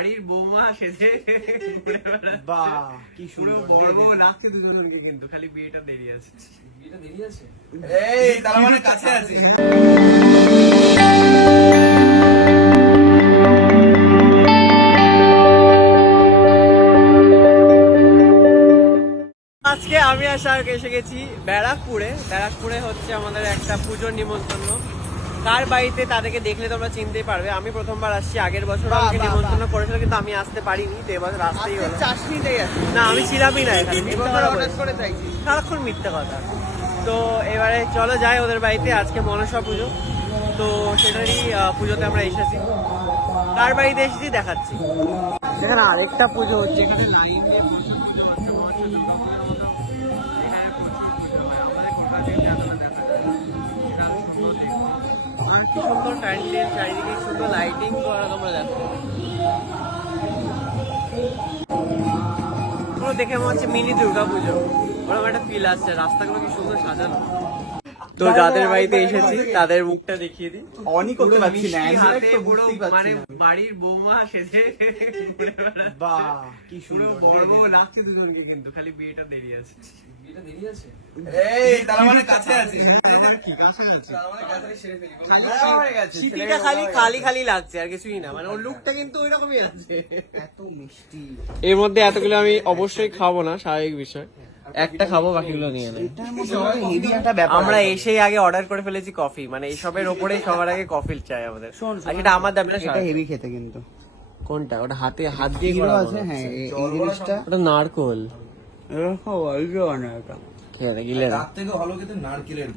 বাড়ির বৌমা সেজে বাহ কি সুন্দর বড় বড় নাচছে দুজনকে, কিন্তু খালি বিয়েটা দেরি আছে। বিয়েটা দেরি আছে, এই তার মানে কাছে আছে। আজকে আমি আর শাহরুখ এসে গেছি ব্যারাকপুরে। ব্যারাকপুরে হচ্ছে আমাদের একটা পুজোর নিমন্ত্রণ। কার বাড়িতে তাদেরকে দেখলে তোমরা চিনতেই পারবে। আমি প্রথমবার আসছি, আগের বছর আমাকে নিমন্ত্রণ করেছিল কিন্তু আমি আসতে পারিনি, তো এবছর আসতেই হলো। না আমি ছিলামই না এখানে, সারাক্ষণ মিথ্যা কথা। তো এবারে চলো যাই ওদের বাড়িতে, আজকে মনসা পুজো, তো সেটারই পুজোতে আমরা এসেছি। কার বাড়িতে এসেছি দেখাচ্ছি। এখানে আরেকটা পুজো হচ্ছে, এখানে লাইন দিয়ে কি সুন্দর প্যান্ডেল, চারিদিকে সুন্দর লাইটিং করা তোমরা দেখো। পুরো দেখে মনে হচ্ছে মিনি দুর্গা পুজো, ওরকম একটা ফিল আসছে। রাস্তাগুলো কি সুন্দর সাজানো। তো যাদের বাড়িতে এসেছি তাদের মুখটা দেখিয়ে দিই। অনেক করতে পারছি না, মানে বাড়ির বৌমা সেজে বাহ কি সুন্দর বড় বড় নাচছে দুজনকে, কিন্তু খালি বিয়েটা দেরি আছে। বিয়েটা দেরি আছে, এই তার মানে কাছে আছে। কি কাছে আছে, তার মানে কাছে সেরে ফেলি। সিটিটা খালি খালি খালি লাগছে আর কিছুই না, মানে ওর লুকটা কিন্তু ওই রকমই আছে। এত মিষ্টি, এর মধ্যে এতগুলো আমি অবশ্যই খাবো না, স্বাভাবিক বিষয়। একটা খাবো, বাকিগুলো নিয়ে নেই। আমরা এসেই আগে অর্ডার করে ফেলেছি কফি, মানে এইসবের ওপরে সবার আগে কফি চাই আমাদের। আর এটা আমার দাবি না, সেটা হেভি খেতে। কিন্তু কোনটা ওটা হাতে হাত দিয়ে করা আছে? হ্যাঁ এই জিনিসটা, ওটা নারকোল। খেয়ে গিলে না, তার থেকে ভালো খেতে নারকেলের।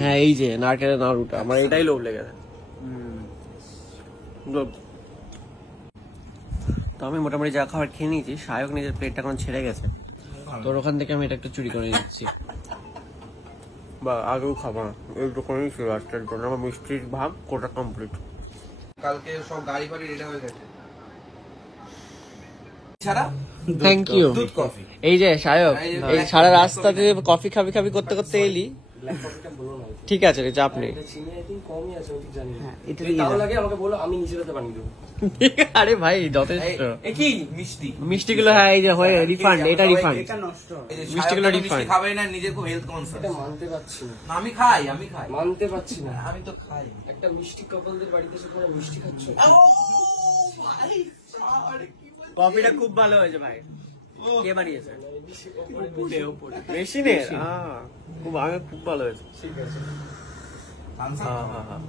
হ্যাঁ এই যে নারকেলের নাড়ুটা, আমার এটাই লোভ লেগেছে। তো আমি মোটামুটি যা খাবার খেয়ে নিয়েছি, সায়ক নিজের প্লেটটা এখন ছেড়ে গেছে, তোর ওখান থেকে আমি এটা একটু চুরি করে নিচ্ছি। বা আগেও খাবো না, এইটুকুই ছিল আজকের জন্য। আমার মিষ্টির ভাগ কোটা কমপ্লিট। কালকে সব গাড়ি ফাড়ি রেডি হয়ে গেছে। Thank you. এই যে সায়ক, এই সারা রাস্তাতে কফি খাবি খাবি করতে করতে এলি। ঠিক আছে চাপ নেই। আরে ভাই যথেষ্ট। মিষ্টি গুলো, হ্যাঁ এই যে হয়ে রিফান্ড, এটা রিফান্ড। মিষ্টি গুলো রিফান্ড। খাবে না, নিজের খুব হেলথ কনসাস। মানতে পারছি না। আমি খাই মানতে পারছি না। আমি তো খাই। একটা মিষ্টি কাপলদের বাড়িতে এসে তোমরা মিষ্টি খাচ্ছ। কফিটা খুব ভালো হয়েছে ভাই। কে বানিয়েছে? মেশিনের। খুব ভালো হয়েছে। ঠিক আছে। হ্যাঁ হ্যাঁ হ্যাঁ।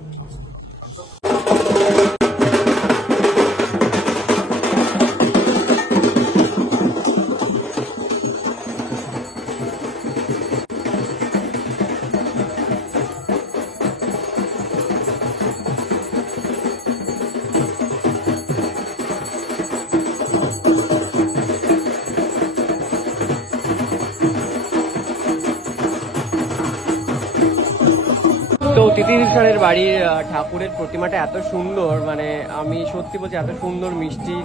তো তিতির বাড়ির ঠাকুরের প্রতিমাটা এত সুন্দর, মানে আমি সত্যি বলছি এত সুন্দর মিষ্টি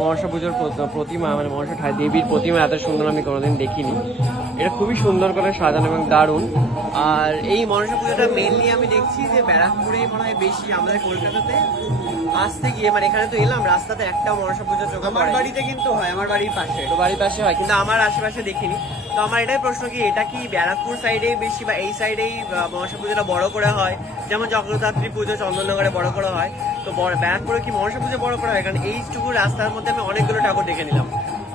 মনসা পুজোর প্রতিমা, মানে মনসা দেবীর প্রতিমা এত সুন্দর আমি কোনোদিন দেখিনি। এটা খুবই সুন্দর করে সাজানো এবং দারুণ। আর এই মনসা পুজোটা মেনলি আমি দেখছি যে ব্যারাকপুরে মনে হয় বেশি। আমাদের কলকাতাতে আসতে গিয়ে, মানে এখানে তো এলাম, রাস্তাতে একটা মনসা পুজো চোখে। আমার বাড়িতে কিন্তু হয়, আমার বাড়ির পাশে। তো বাড়ির পাশে হয়, কিন্তু আমার আশেপাশে দেখিনি। তো আমার এটাই প্রশ্ন, কি এটা কি ব্যারাকপুর সাইডেই বেশি, বা এই সাইডেই মনসা পুজোটা বড় করে হয়? যেমন জগদ্ধাত্রী পুজো চন্দননগরে বড় করে হয়, তো ব্যারাকপুরে কি মনসা পুজো বড় করে হয়? কারণ এইটুকু রাস্তার মধ্যে আমি অনেকগুলো ঠাকুর দেখে নিলাম,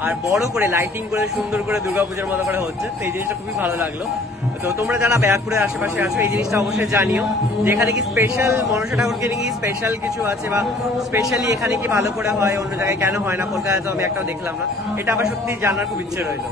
আর বড় করে লাইটিং করে সুন্দর করে দুর্গাপূজার মতো করে হচ্ছে। তো এই জিনিসটা খুবই ভালো লাগলো। তো তোমরা যারা ব্যারাকপুরের আশেপাশে আছো এই জিনিসটা অবশ্যই জানিও, যেখানে কি স্পেশাল মনসা ঠাকুরকে নিয়ে স্পেশাল কিছু আছে, বা স্পেশালি এখানে কি ভালো করে হয়, অন্য জায়গায় কেন হয় না। কলকাতায় তো আমি একটাও দেখলাম না, এটা আবার সত্যি জানার খুব ইচ্ছে রইলো।